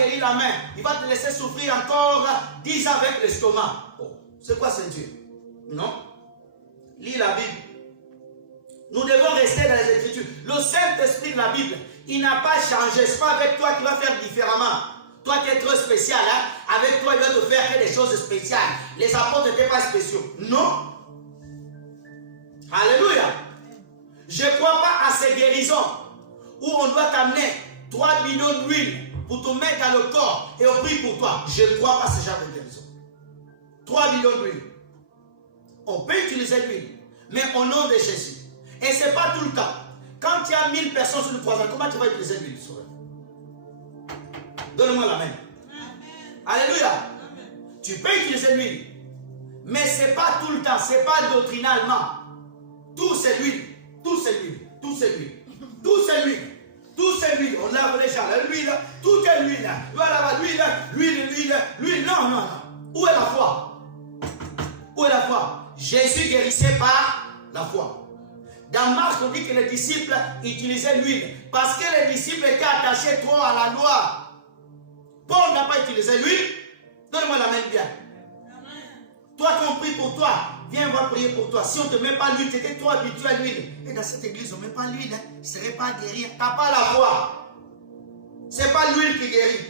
guérir la main, il va te laisser souffrir encore 10 ans avec l'estomac. Oh, c'est quoi ce Dieu? Non. Lis la Bible. Nous devons rester dans les Écritures. Le Saint-Esprit de la Bible, il n'a pas changé. Ce n'est pas avec toi qu'il va faire différemment. Toi qui es trop spécial, hein? Avec toi il va te faire des choses spéciales. Les apôtres n'étaient pas spéciaux. Non. Alléluia. Je ne crois pas à ces guérisons où on doit t'amener 3 bidons d'huile pour te mettre dans le corps et on prie pour toi. Je ne crois pas à ce genre de guérison. 3 bidons d'huile. On peut utiliser l'huile, mais au nom de Jésus. Et ce n'est pas tout le temps. Quand il y a 1000 personnes sur le croisement, comment tu vas utiliser l'huile sur eux? Donne-moi la main. Alléluia. Amen. Tu peux utiliser l'huile, mais ce n'est pas tout le temps, ce n'est pas doctrinalement. Tout c'est l'huile, tout c'est l'huile, tout c'est l'huile, tout c'est l'huile, tout c'est l'huile. On lave les gens, l'huile, tout est l'huile. Voilà, l'huile, non. Où est la foi? Où est la foi? Jésus guérissait par la foi. Dans Marc, on dit que les disciples utilisaient l'huile parce que les disciples étaient attachés trop à la loi. Paul n'a pas utilisé l'huile. Donne-moi la main bien. Toi qu'on prie pour toi, viens, on va prier pour toi. Si on ne te met pas l'huile, tu étais trop habitué à l'huile. Et dans cette église, on ne met pas l'huile. Hein. Ce ne serait pas guérir. Tu n'as pas la foi. Ce n'est pas l'huile qui guérit.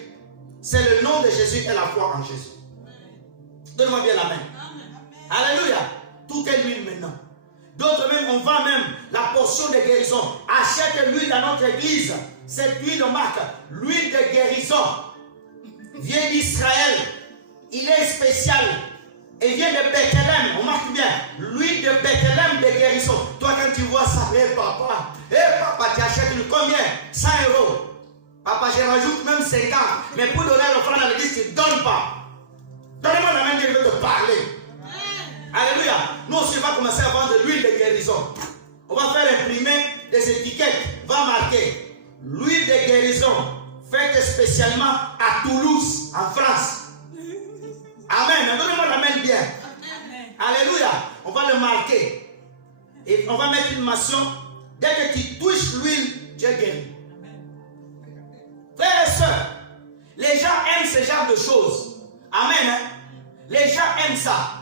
C'est le nom de Jésus et la foi en Jésus. Donne-moi bien la main. Alléluia. Tout est l'huile maintenant. D'autres même, on vend même la portion de guérison. Achète l'huile dans notre église. Cette huile, on marque l'huile de guérison. Vient d'Israël. Il est spécial. Et vient de Bethléem. On marque bien. L'huile de Bethléem de guérison. Toi, quand tu vois ça, papa, tu achètes combien? 100 €. Papa, je rajoute même 50. Mais pour donner l'offrande à l'église, tu ne donnes pas. Donnez-moi la main, Dieu veut te parler. Alléluia. Nous aussi, on va commencer à vendre de l'huile de guérison. On va faire imprimer des étiquettes. Va marquer l'huile de guérison faite spécialement à Toulouse, en France. Amen. Donnez-moi la main bien. Alléluia. On va le marquer. Et on va mettre une mention. Dès que tu touches l'huile, tu es guéri. Frères et sœurs, les gens aiment ce genre de choses. Amen. Hein? Les gens aiment ça.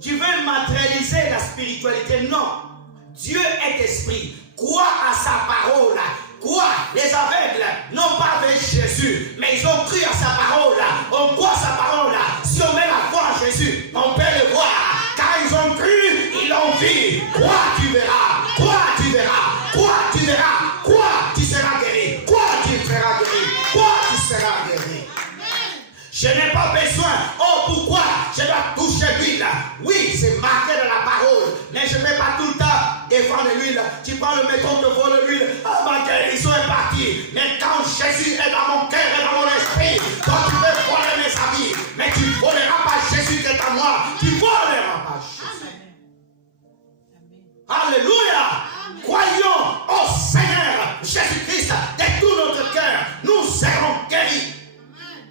Tu veux matérialiser la spiritualité? Non. Dieu est esprit. Crois à sa parole. Quoi? Les aveugles n'ont pas vu Jésus, mais ils ont cru à sa parole. On croit à sa parole. Si on met la foi en Jésus, on peut le voir. Car ils ont cru, ils l'ont vu. Quoi? Tu verras. Quoi? Tu verras. Quoi? Tu verras. Quoi? Tu seras guéri. Quoi? Tu seras guéri. Quoi? Tu seras guéri. Je n'ai pas besoin. Oh, pourquoi je dois toucher l'huile? Oui, c'est marqué dans la parole. Mais je ne vais pas tout le temps défendre l'huile. Tu prends le métron de voler l'huile. Ah, ma guérison est partie. Mais quand Jésus est dans mon cœur et dans mon esprit, quand tu veux voler mes amis, mais tu ne voleras pas Jésus qui est à moi. Tu ne voleras pas Jésus. Alléluia. Croyons au Seigneur Jésus-Christ de tout notre cœur. Nous serons guéris.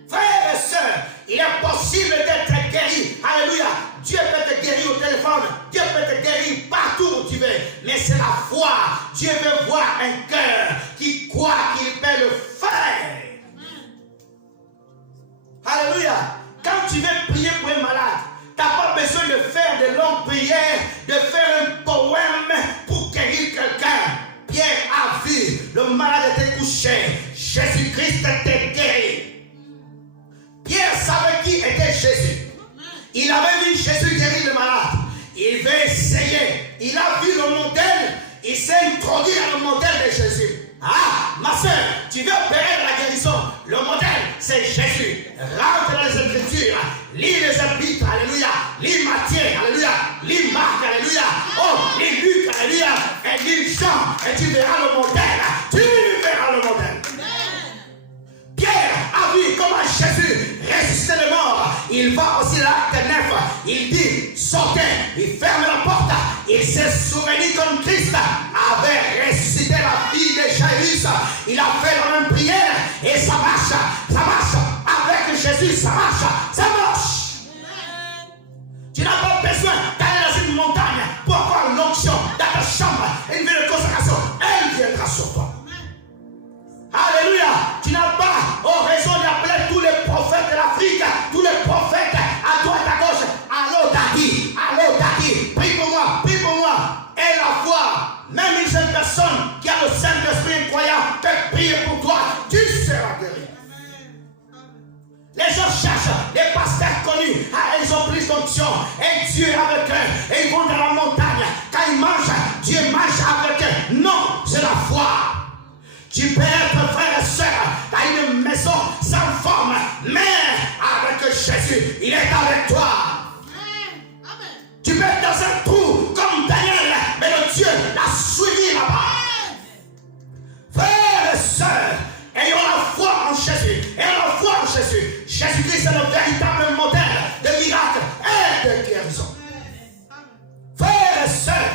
Frères et sœurs, il est possible d'être guéri. Alléluia. Dieu peut te guérir au téléphone. Dieu peut te guérir partout où tu veux. Mais c'est la foi. Dieu veut voir un cœur qui croit qu'il peut le faire. Alléluia. Quand tu veux prier pour un malade, tu n'as pas besoin de faire de longues prières, de faire un poème pour guérir quelqu'un. Pierre a vu, le malade était couché. Jésus-Christ était guéri. Pierre savait qui était Jésus. Il avait vu Jésus guérir le malade. Il veut essayer. Il a vu le modèle. Il s'est introduit dans le modèle de Jésus. Ah, ma soeur, tu veux opérer de la guérison. Le modèle, c'est Jésus. Rentre dans les Écritures. Lis les épîtres, alléluia. Lis Matthieu, alléluia. Lis Marc, alléluia. Oh, lis Luc, alléluia. Et lis Jean. Et tu verras le modèle. Tu verras le modèle. Pierre a vu comment Jésus ressuscitait les morts. Il va aussi à l'acte 9. Il dit, sortez. Il ferme la porte. Il s'est souvenu comme Christ avait ressuscité la fille de Jairus. Il a fait la même prière et ça marche. Ça marche. Avec Jésus, ça marche. Ça marche. Tu n'as pas besoin d'aller dans une montagne pour avoir l'onction dans ta chambre. Une ville de consécration. Elle viendra sur toi. Alléluia. Tu n'as pas raison Et la foi, même une seule personne qui a le Saint-Esprit incroyable peut prier pour toi, tu seras guéri. Les gens cherchent les pasteurs connus, ils ont plus d'onction, et Dieu est avec eux, et ils vont dans la montagne. Quand ils mangent, Dieu mange avec eux. Non, c'est la foi. Tu peux être frère et soeur dans une maison sans forme, mais avec Jésus, il est avec toi. Amen. Tu peux être dans un trou comme Daniel, mais le Dieu l'a suivi là-bas. Frères et sœurs, ayons la foi en Jésus. Ayons la foi en Jésus. Jésus-Christ est le véritable modèle de miracle et de guérison. Frères et sœurs,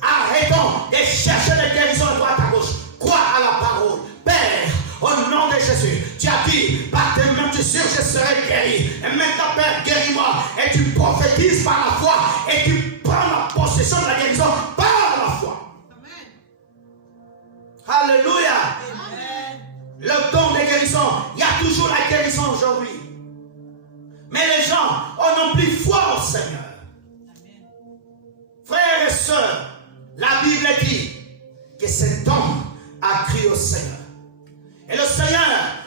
arrêtons de chercher les guérisons à droite à gauche. Crois à la parole. Père, au nom de Jésus, tu as dit, par tes mains tu sais, je serai guéri. Et maintenant, Père, guéris-moi. Et tu prophétises par la foi. Et tu prends la possession de la guérison par la foi. Amen. Alléluia. Amen. Le don de guérison, il y a toujours la guérison aujourd'hui. Mais les gens n'ont plus foi au Seigneur. Amen. Frères et sœurs, la Bible dit que cet homme a crié au Seigneur. Et le Seigneur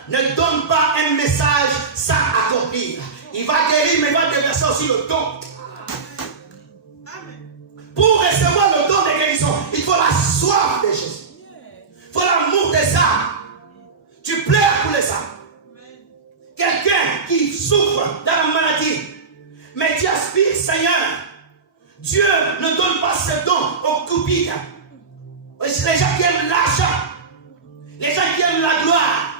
ne donne pas un message sans accomplir. Il va guérir, mais il va déverser aussi le don. Amen. Pour recevoir le don de guérison, il faut la soif de Jésus. Il faut l'amour des âmes. Tu pleures pour les âmes. Quelqu'un qui souffre dans la maladie, mais tu aspires, Seigneur. Dieu ne donne pas ce don aux cupides. Les gens qui aiment l'argent, les gens qui aiment la gloire.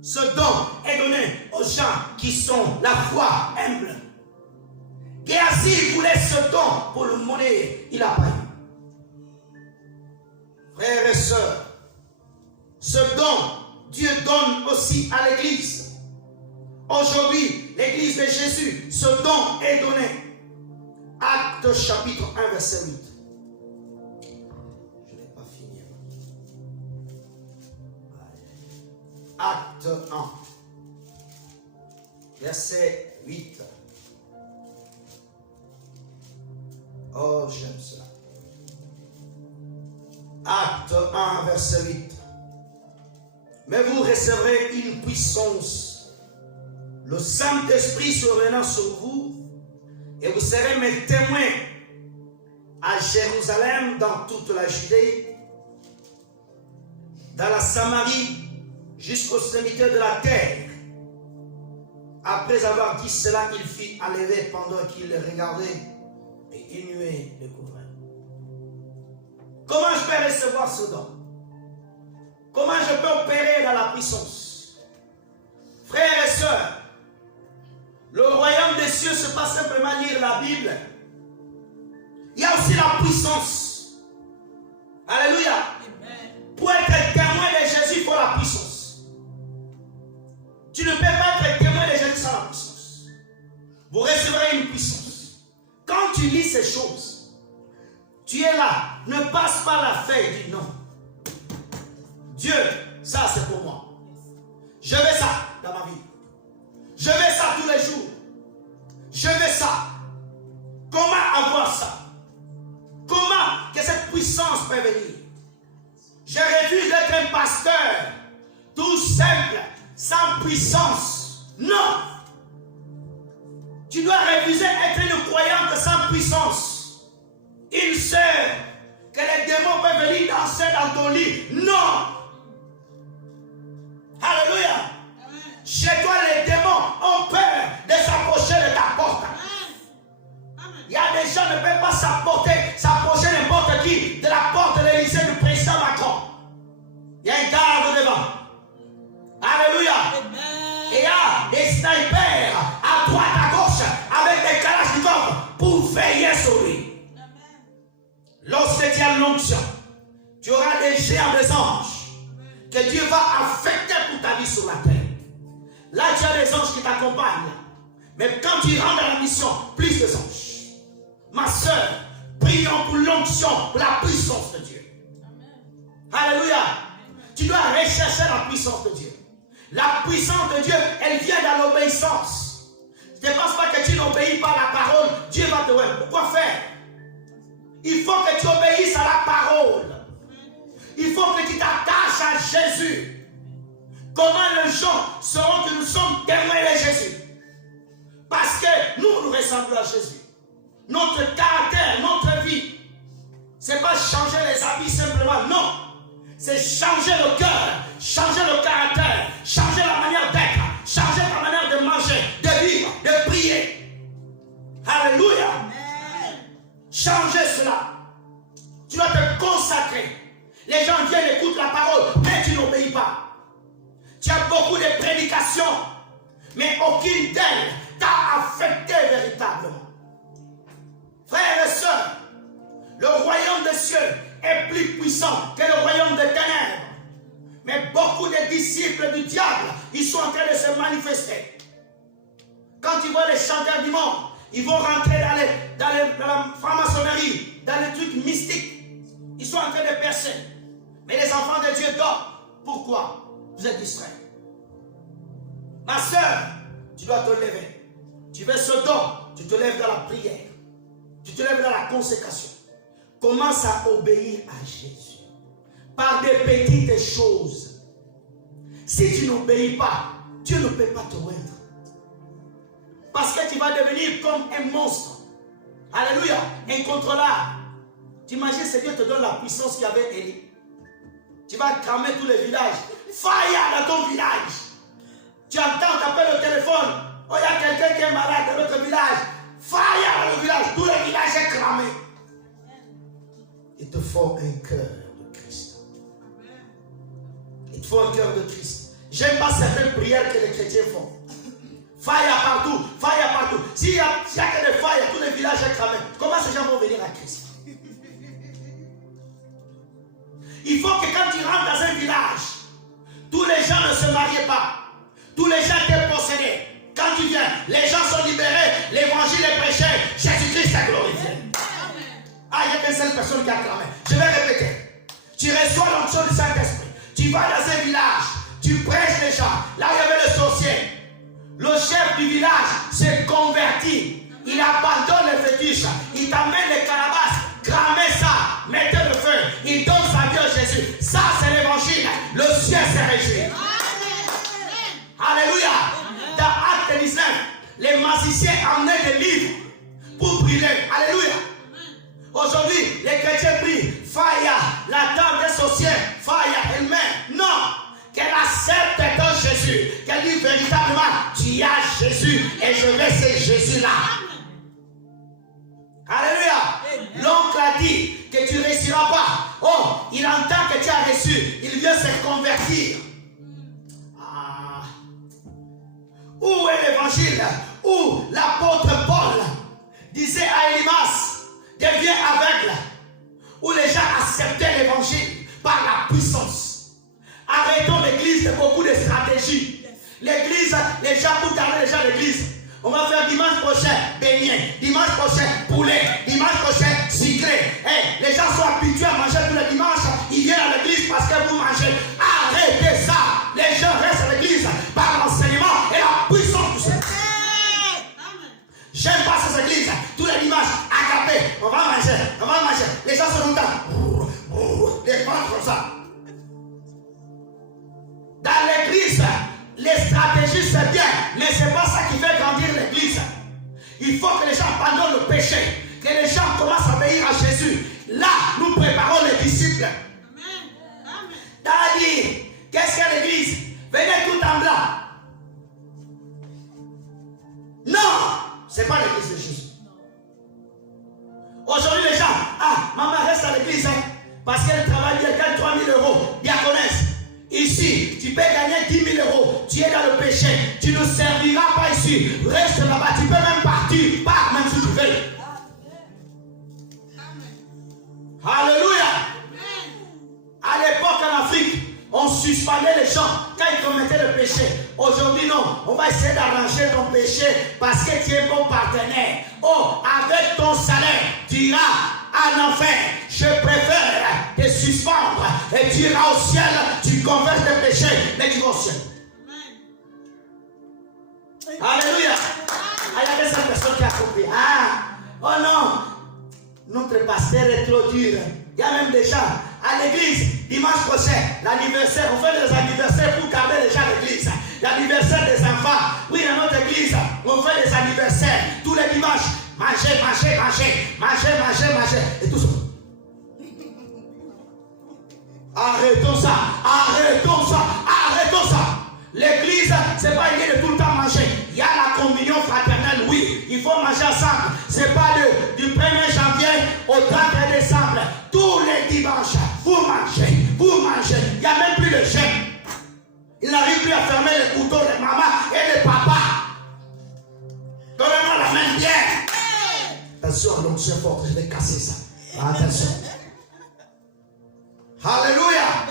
Ce don est donné aux gens qui sont la foi humble. Géasi voulait ce don pour le monnaie, il a pas eu. Frères et sœurs, ce don, Dieu donne aussi à l'église. Aujourd'hui, l'église de Jésus, ce don est donné. Actes chapitre 1, verset 8. Je n'ai pas fini. Acte 1, verset 8. Oh, j'aime cela. Acte 1, verset 8. Mais vous recevrez une puissance, le Saint-Esprit survenant sur vous, et vous serez mes témoins à Jérusalem, dans toute la Judée, dans la Samarie, jusqu'au extrémité de la terre. Après avoir dit cela, il fit enlever pendant qu'il regardait et une nuée le couvrait. Comment je peux recevoir ce don? Comment je peux opérer dans la puissance? Frères et sœurs, le royaume des cieux, ce n'est pas simplement lire la Bible. Il y a aussi la puissance. Alléluia. Amen. Pour être témoin de Jésus, il faut la puissance. Tu ne peux pas être témoin de Jésus sans la puissance. Vous recevrez une puissance. Quand tu lis ces choses, tu es là. Ne passe pas la feuille, dis non. Dieu, ça c'est pour moi. Je veux ça dans ma vie. Je veux ça tous les jours. Je veux ça. Comment avoir ça? Comment que cette puissance peut venir? Je refuse d'être un pasteur tout simple, sans puissance. Non. Tu dois refuser d'être une croyante sans puissance. Une sœur, que les démons peuvent venir danser dans ton lit. Non. Alléluia. Chez toi, les démons ont peur de s'approcher de ta porte. Il y a des gens qui ne peuvent pas s'approcher n'importe qui de la porte de l'Élysée du président Macron. Il y a un garde devant. Alléluia. Et il y a des snipers à droite, à gauche, avec des kalachnikovs pour veiller sur lui. Lorsque tu as l'onction, tu auras des géants des anges que Dieu va affecter pour ta vie sur la terre. Là, tu as des anges qui t'accompagnent. Mais quand tu rentres dans la mission, plus de anges. Ma soeur, prions pour l'onction, pour la puissance de Dieu. Amen. Alléluia. Tu dois rechercher la puissance de Dieu. La puissance de Dieu, elle vient dans l'obéissance. Ne pense pas que tu n'obéis pas à la parole. Dieu va te voir. Pourquoi faire? Il faut que tu obéisses à la parole. Il faut que tu t'attaches à Jésus. Comment les gens sauront que nous sommes témoins de Jésus? Parce que nous ressemblons à Jésus. Notre caractère, notre vie, ce n'est pas changer les habits simplement, non. C'est changer le cœur, changer le caractère, changer la manière d'être, changer la manière de manger, de vivre, de prier. Alléluia. Changer cela. Tu dois te consacrer. Les gens viennent, écoutent la parole, mais tu n'obéis pas. Tu as beaucoup de prédications, mais aucune d'elles t'a affecté véritablement. Frères et sœurs, le royaume des cieux est plus puissant que le royaume des ténèbres. Mais beaucoup de disciples du diable, ils sont en train de se manifester. Quand tu vois les chanteurs du monde, ils vont rentrer dans la franc-maçonnerie, dans les trucs mystiques. Ils sont en train de percer. Mais les enfants de Dieu dorment. Pourquoi? Vous êtes distraits. Ma soeur, tu dois te lever. Tu veux ce don, tu te lèves dans la prière. Tu te lèves dans la consécration. Commence à obéir à Jésus. Par des petites choses. Si tu n'obéis pas, Dieu ne peut pas te rendre. Parce que tu vas devenir comme un monstre. Alléluia. Incontrôlable. Tu imagines si Dieu te donne la puissance qu'il y avait Élie. Tu vas cramer tous les villages. Fire dans ton village. Tu entends, t'appelles au téléphone. Oh, il y a quelqu'un qui est malade dans notre village. Fire dans le village. Tout le village est cramé. Il te faut un cœur de Christ. Il te faut un cœur de Christ. J'aime pas certaines prières que les chrétiens font. Fire partout, fire partout. S'il y a que des fire, tous les villages sont cramés. Comment ces gens vont venir à Christ? Il faut que quand tu rentres dans un village, tous les gens ne se marient pas. Tous les gens étaient possédés. Quand tu viens, les gens sont libérés. L'évangile est prêché. Jésus-Christ est glorifié. Ah, il n'y a qu'une seule personne qui a clamé. Je vais répéter. Tu reçois l'onction du Saint-Esprit. Tu vas dans un village. Tu prêches les gens. Là où il y avait le sorcier. Le chef du village s'est converti. Il abandonne les fétiches. Il t'amène les calabasses. Cramez ça. Mettez le feu. Il donne sa vie à Jésus. Ça, c'est l'évangile. Le ciel s'est réjoui. Alléluia. Dans Acte 19, les magiciens amenaient des livres pour prier. Alléluia. Aujourd'hui, les chrétiens prient. Fire, la table des sorciers. Fire, elle-même. Non. Qu'elle accepte ton Jésus. Qu'elle dit véritablement, tu as Jésus et je vais ce Jésus-là. Alléluia. L'oncle a dit que tu ne réussiras pas. Oh, il entend que tu as reçu. Il vient se convertir. Ah. Où est l'évangile? Où l'apôtre Paul disait à Élymas, deviens aveugle. Où les gens acceptaient l'évangile par la puissance. Arrêtons l'église de beaucoup de stratégies. L'église, les gens pour garder les gens de l'église. On va faire dimanche prochain beignet, dimanche prochain poulet, dimanche prochain sucré. Hey, les gens sont habitués à manger tous les dimanches. Ils viennent à l'église parce que vous mangez. Arrêtez ça. Les gens restent à l'église par l'enseignement et la puissance du Seigneur. J'aime pas ces églises. Tous les dimanches, agapé. On va manger, on va manger. Les gens sont contents. Les ventres comme ça. Dans l'église, les stratégies c'est bien, mais ce n'est pas ça qui fait grandir l'église. Il faut que les gens abandonnent le péché, que les gens commencent à obéir à Jésus. Là, nous préparons les disciples. C'est-à-dire, qu'est-ce qu'est l'église? Venez tout en blanc. Non, ce n'est pas l'église de Jésus. Aujourd'hui, les gens, maman reste à l'église, parce qu'elle travaille, elle gagne 3 000 €, diaconesse. Ici, tu peux gagner 10 000 €. Tu es dans le péché. Tu ne serviras pas ici. Reste là-bas. Tu peux même partir. Pars même si tu veux. Alléluia. À l'époque en Afrique, on suspendait les gens quand ils commettaient le péché. Aujourd'hui, non. On va essayer d'arranger ton péché parce que tu es bon partenaire. Oh, avec ton salaire, tu iras en enfer. Je préfère te suspendre et tu iras au ciel. Tu converses tes péchés, mais tu vas au ciel. Alléluia. Il y avait cette personne qui a compris. Oh non. notre pasteur est trop dur. Il y a même des gens à l'église, dimanche prochain, l'anniversaire, on fait des anniversaires pour garder les gens à l'église. L'anniversaire des enfants. Oui, dans notre église, on fait des anniversaires tous les dimanches. Manger, manger, manger, manger, manger, manger. Et tout ça. Arrêtons ça, arrêtons ça, arrêtons ça. L'église, c'est pas idée de tout le temps manger. Il y a la communion fraternelle, oui. Il faut manger ensemble. C'est pas du 1er janvier au 31 décembre. Tous les dimanches, vous mangez, vous mangez. Il n'y a même plus de jeûne. Il n'arrive plus à fermer les couteaux, les mamans et les papas. Donnez-moi la main bien. Attention, l'onction forte, je vais casser ça. Attention. Alléluia.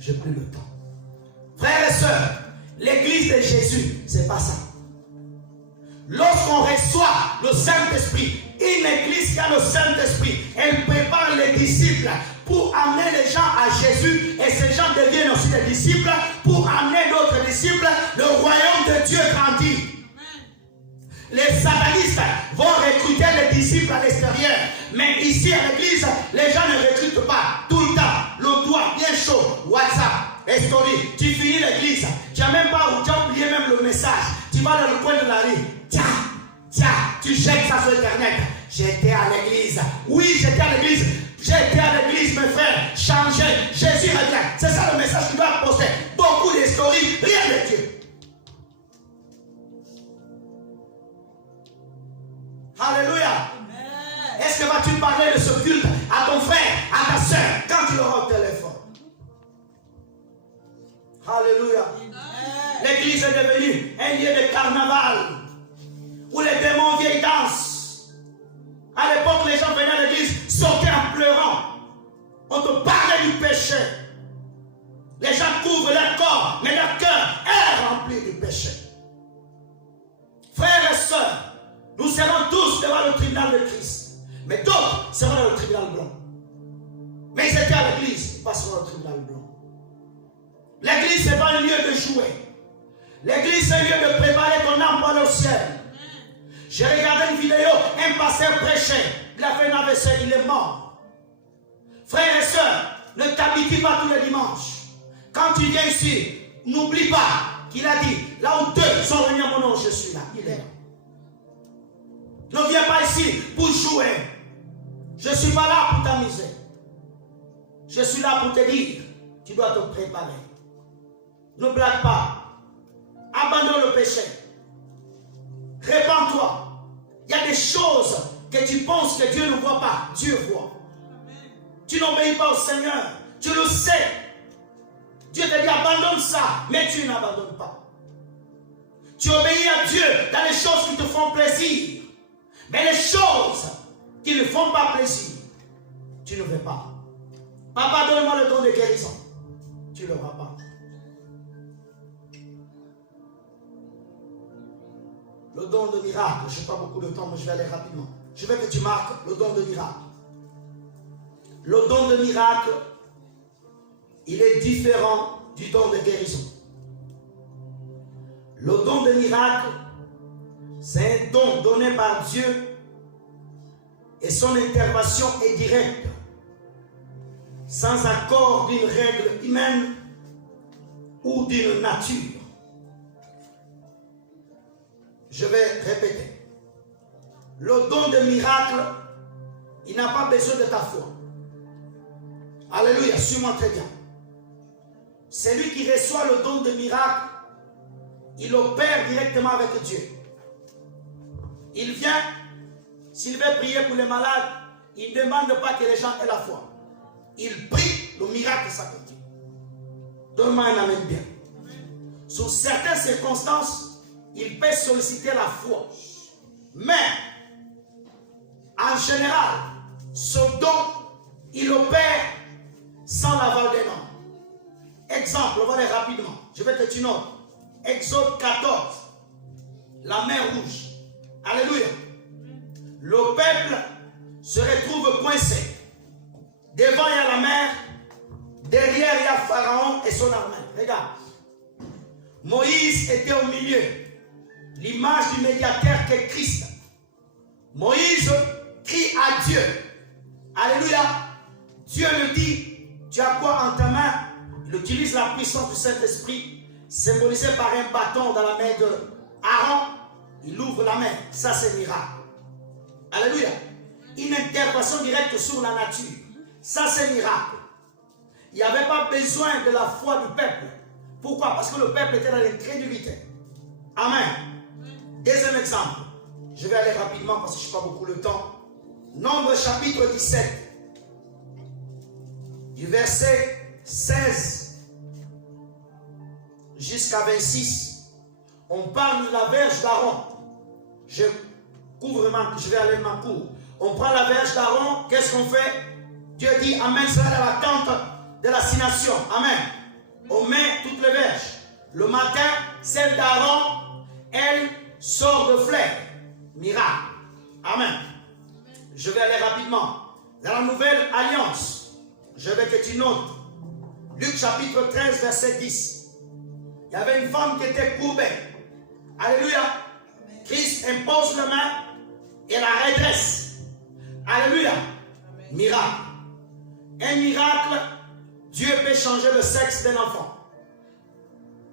J'ai plus le temps. Frères et sœurs, l'église de Jésus, c'est pas ça. Lorsqu'on reçoit le Saint-Esprit, une église qui a le Saint-Esprit, elle prépare les disciples pour amener les gens à Jésus, et ces gens deviennent aussi des disciples pour amener d'autres disciples. Le royaume de Dieu grandit. Les satanistes vont recruter les disciples à l'extérieur, mais ici à l'église, les gens ne recrutent pas tout le temps. Le doigt bien chaud, WhatsApp. Story, tu finis l'église, tu n'as même pas, tu as oublié même le message. Tu vas dans le coin de la rue, tiens, tu jettes ça sur Internet. J'étais à l'église. Oui, j'étais à l'église. J'étais à l'église, mes frères. Changez, Jésus revient. C'est ça le message que tu dois poster. Beaucoup de stories, rien de Dieu. Alléluia. Est-ce que vas-tu parler de ce culte à ton frère, à ta soeur, quand tu l'auras au téléphone? Alléluia. L'église est devenue un lieu de carnaval où les démons vieilles dansent. À l'époque, les gens venaient à l'église, sortaient en pleurant. On te parlait du péché. Les gens couvrent leur corps, mais leur cœur est rempli du péché. Frères et sœurs, nous serons tous devant le tribunal de Christ. Mais d'autres seront dans le tribunal blanc. Mais ils étaient à l'église, ils passeront au tribunal blanc. L'église, ce n'est pas un lieu de jouer. L'église, c'est un lieu de préparer ton âme pour aller au ciel. J'ai regardé une vidéo, un pasteur prêchait. Il a fait un AVC, il est mort. Frères et sœurs, ne t'habitue pas tous les dimanches. Quand tu viens ici, n'oublie pas qu'il a dit, là où deux sont réunis à mon nom, je suis là. Il est là. Ne viens pas ici pour jouer. Je ne suis pas là pour t'amuser. Je suis là pour te dire, tu dois te préparer. Ne blague pas. Abandonne le péché. Répands-toi. Il y a des choses que tu penses que Dieu ne voit pas. Dieu voit. Tu n'obéis pas au Seigneur. Tu le sais. Dieu te dit abandonne ça. Mais tu n'abandonnes pas. Tu obéis à Dieu dans les choses qui te font plaisir. Mais les choses qui ne font pas plaisir, tu ne veux pas. Papa, donne-moi le don de guérison. Tu ne l'auras pas. Le don de miracle, je n'ai pas beaucoup de temps, mais je vais aller rapidement. Je veux que tu marques le don de miracle. Le don de miracle, il est différent du don de guérison. Le don de miracle, c'est un don donné par Dieu et son intervention est directe, sans accord d'une règle humaine ou d'une nature. Je vais répéter. Le don de miracle, il n'a pas besoin de ta foi. Alléluia, suis-moi très bien. Celui qui reçoit le don de miracle, il opère directement avec Dieu. Il vient, s'il veut prier pour les malades, il ne demande pas que les gens aient la foi. Il prie, le miracle s'accomplit. Donne-moi un amen bien. Sous certaines circonstances, il peut solliciter la foi. Mais, en général, ce don, il opère sans l'aval des noms. Exemple, on va aller rapidement. Je vais te dire note. Exode 14. La mer rouge. Alléluia. Le peuple se retrouve coincé. Devant il y a la mer. Derrière il y a Pharaon et son armée. Regarde. Moïse était au milieu. L'image du médiateur qu'est Christ. Moïse crie à Dieu. Alléluia. Dieu le dit, tu as quoi en ta main? Il utilise la puissance du Saint-Esprit, symbolisée par un bâton dans la main de Aaron. Il ouvre la main. Ça, c'est miracle. Alléluia. Une intervention directe sur la nature. Ça, c'est miracle. Il n'y avait pas besoin de la foi du peuple. Pourquoi? Parce que le peuple était dans l'incrédulité. Amen. Deuxième exemple. Je vais aller rapidement parce que je n'ai pas beaucoup de temps. Nombre chapitre 17. Du verset 16 jusqu'à 26. On parle de la verge d'Aaron. Je vais aller ma cour. On prend la verge d'Aaron. Qu'est-ce qu'on fait? Dieu dit, amène cela dans la tente de l'assignation. Amen. On met toutes les verges. Le matin, celle d'Aaron, elle sort de fleurs. Miracle. Amen. Je vais aller rapidement. Dans la nouvelle alliance, je veux que tu notes. Luc chapitre 13, verset 10. Il y avait une femme qui était courbée. Alléluia. Christ impose la main et la redresse. Alléluia. Miracle. Un miracle, Dieu peut changer le sexe d'un enfant.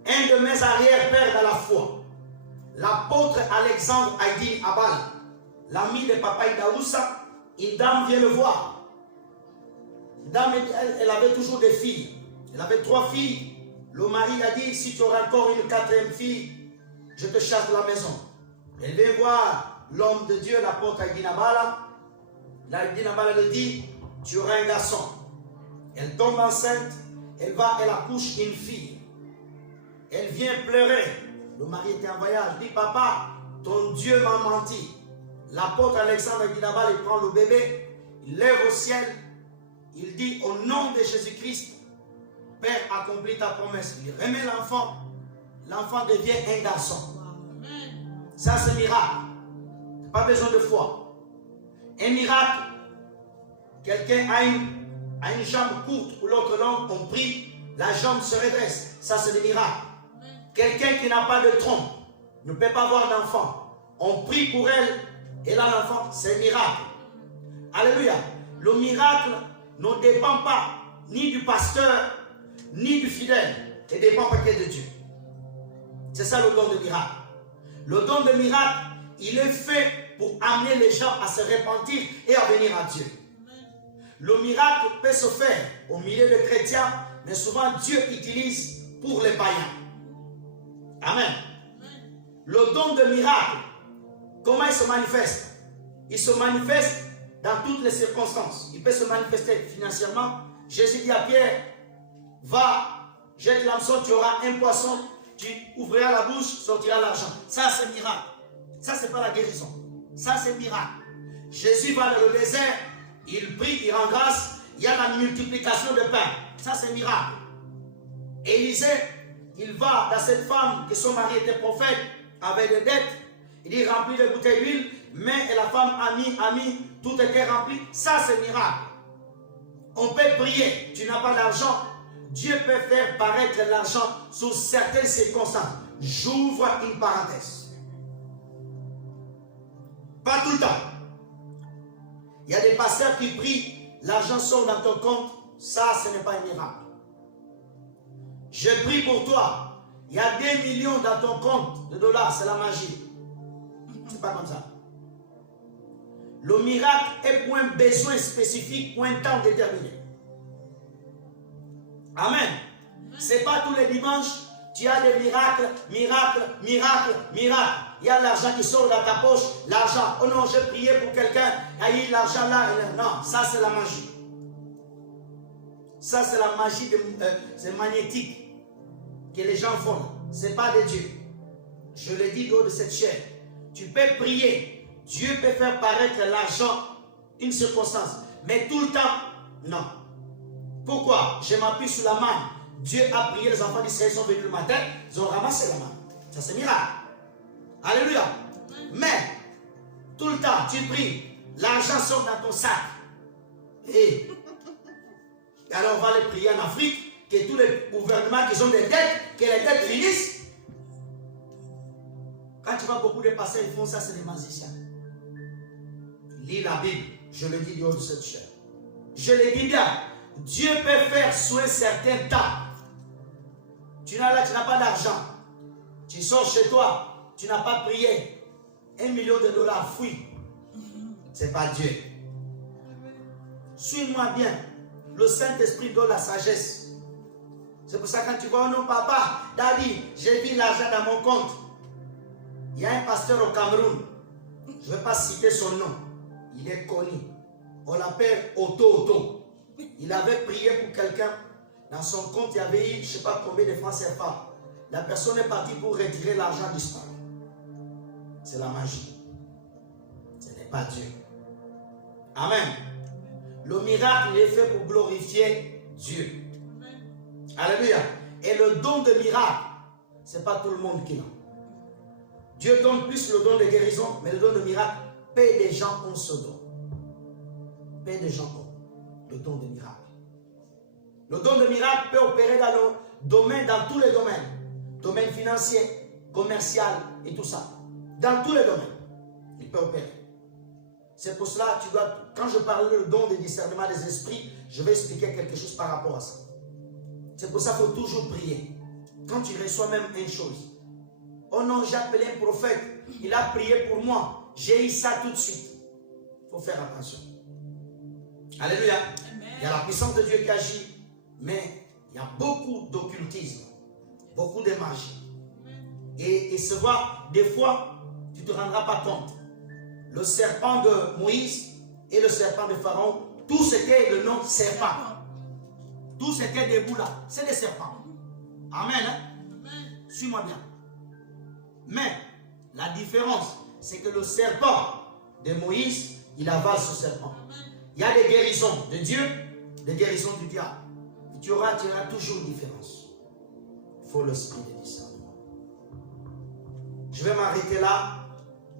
Un de mes arrière-pères dans la foi, l'apôtre Alexandre Aydin Abal, l'ami de Papa Idaoussa, une dame vient le voir. Une dame, elle avait toujours des filles. Elle avait 3 filles. Le mari a dit, si tu auras encore une 4e fille, je te chasse de la maison. Elle vient voir l'homme de Dieu, l'apôtre Aydin Abal. Aydin Abal lui dit, tu auras un garçon. Elle tombe enceinte, elle accouche une fille. Elle vient pleurer. Le mari était en voyage. Il dit, papa, ton Dieu m'a menti. L'apôtre Alexandre Aydin Abal, il prend le bébé, il lève au ciel, il dit, au nom de Jésus-Christ, Père, accomplis ta promesse. Il remet l'enfant. L'enfant devient un garçon. Ça, c'est miracle. Pas besoin de foi. Un miracle, quelqu'un a une jambe courte ou l'autre langue, on prie, la jambe se redresse. Ça, c'est le miracle. Quelqu'un qui n'a pas de trompe ne peut pas avoir d'enfant. On prie pour elle, et là, l'enfant, c'est un miracle. Alléluia. Le miracle ne dépend pas ni du pasteur, ni du fidèle. Il dépend pas que de Dieu. C'est ça le don de miracle. Le don de miracle, il est fait pour amener les gens à se repentir et à venir à Dieu. Le miracle peut se faire au milieu des chrétiens, mais souvent Dieu utilise pour les païens. Amen. Le don de miracle, comment il se manifeste? Il se manifeste dans toutes les circonstances. Il peut se manifester financièrement. Jésus dit à Pierre, va, jette l'hameçon, tu auras un poisson, tu ouvriras la bouche, sortira l'argent. Ça, c'est miracle. Ça, c'est pas la guérison. Ça, c'est miracle. Jésus va dans le désert, il prie, il rend grâce, il y a la multiplication de pain. Ça, c'est miracle. Élisée, il va dans cette femme que son mari était prophète, avec des dettes. Il dit, remplis de bouteilles d'huile, mais la femme a mis, tout était rempli. Ça, c'est miracle. On peut prier, tu n'as pas d'argent. Dieu peut faire paraître l'argent sous certaines circonstances. J'ouvre une parenthèse. Pas tout le temps. Il y a des pasteurs qui prient, l'argent sort dans ton compte. Ça, ce n'est pas un miracle. Je prie pour toi. Il y a des millions dans ton compte de dollars. C'est la magie. C'est pas comme ça. Le miracle est pour un besoin spécifique, pour un temps déterminé. Amen. C'est pas tous les dimanches, tu as des miracles, miracles, miracles, miracles. Il y a l'argent qui sort dans ta poche, l'argent. Oh non, j'ai prié pour quelqu'un, il y a l'argent là. Non, ça c'est la magie. Ça c'est la magie, c'est magnétique que les gens font. C'est pas de Dieu. Je le dis lors de cette chair. Tu peux prier. Dieu peut faire paraître l'argent, une circonstance. Mais tout le temps, non. Pourquoi? Je m'appuie sur la main. Dieu a prié, les enfants d'Israël sont venus le matin, ils ont ramassé la main. Ça c'est miracle. Alléluia. Mais, tout le temps, tu pries, l'argent sort dans ton sac. Et alors on va aller prier en Afrique, que tous les gouvernements qui ont des dettes, que les dettes finissent. Quand tu vois beaucoup de pasteurs, ils font ça, c'est des magiciens. Ils lis la Bible. Je le dis du haut de cette chair. Je le dis bien. Dieu peut faire sous un certain temps. Tu n'as pas d'argent. Tu sors chez toi. Tu n'as pas prié. $1 million, fuis. Ce n'est pas Dieu. Suis-moi bien. Le Saint-Esprit donne la sagesse. C'est pour ça que quand tu vois, oh non, papa, daddy, j'ai vu l'argent dans mon compte. Il y a un pasteur au Cameroun. Je ne vais pas citer son nom. Il est connu. On l'appelle Otto. Il avait prié pour quelqu'un. Dans son compte, il y avait eu, je ne sais pas combien de francs CFA. La personne est partie pour retirer l'argent disparu. C'est la magie. Ce n'est pas Dieu. Amen. Le miracle est fait pour glorifier Dieu. Alléluia. Et le don de miracle, ce n'est pas tout le monde qui l'a. Dieu donne plus le don de guérison, mais le don de miracle, peu de gens ont ce don. Peu de gens ont le don de miracle. Le don de miracle peut opérer dans le domaine, dans tous les domaines. Domaine financier, commercial et tout ça. Dans tous les domaines, il peut opérer. C'est pour cela que quand je parle du don de discernement des esprits, je vais expliquer quelque chose par rapport à ça. C'est pour ça qu'il faut toujours prier. Quand tu reçois même une chose. Oh non, j'ai appelé un prophète. Il a prié pour moi. J'ai eu ça tout de suite. Il faut faire attention. Alléluia. Amen. Il y a la puissance de Dieu qui agit. Mais il y a beaucoup d'occultisme. Beaucoup de magie. Et se voir, des fois, tu ne te rendras pas compte. Le serpent de Moïse et le serpent de Pharaon, tout c'était le nom serpent. Tout c'était des boules là. C'est des serpents. Amen. Hein? Suis-moi bien. Mais la différence, c'est que le serpent de Moïse, il avale ce serpent. Il y a des guérisons de Dieu, des guérisons du diable. Et tu auras toujours une différence. Il faut l'esprit de discernement. Je vais m'arrêter là,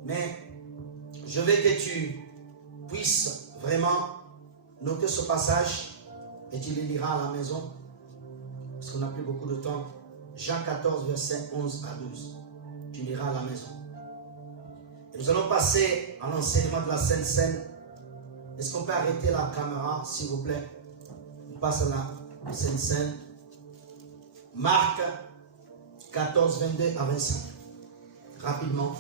mais je veux que tu puisses vraiment noter ce passage et tu le liras à la maison, parce qu'on n'a plus beaucoup de temps. Jean 14, versets 11 à 12. Tu liras à la maison. Et nous allons passer à l'enseignement de la Sainte Seine. Est-ce qu'on peut arrêter la caméra, s'il vous plaît? On passe à la Sainte Seine. Marc 14, 22 à 25. Rapidement.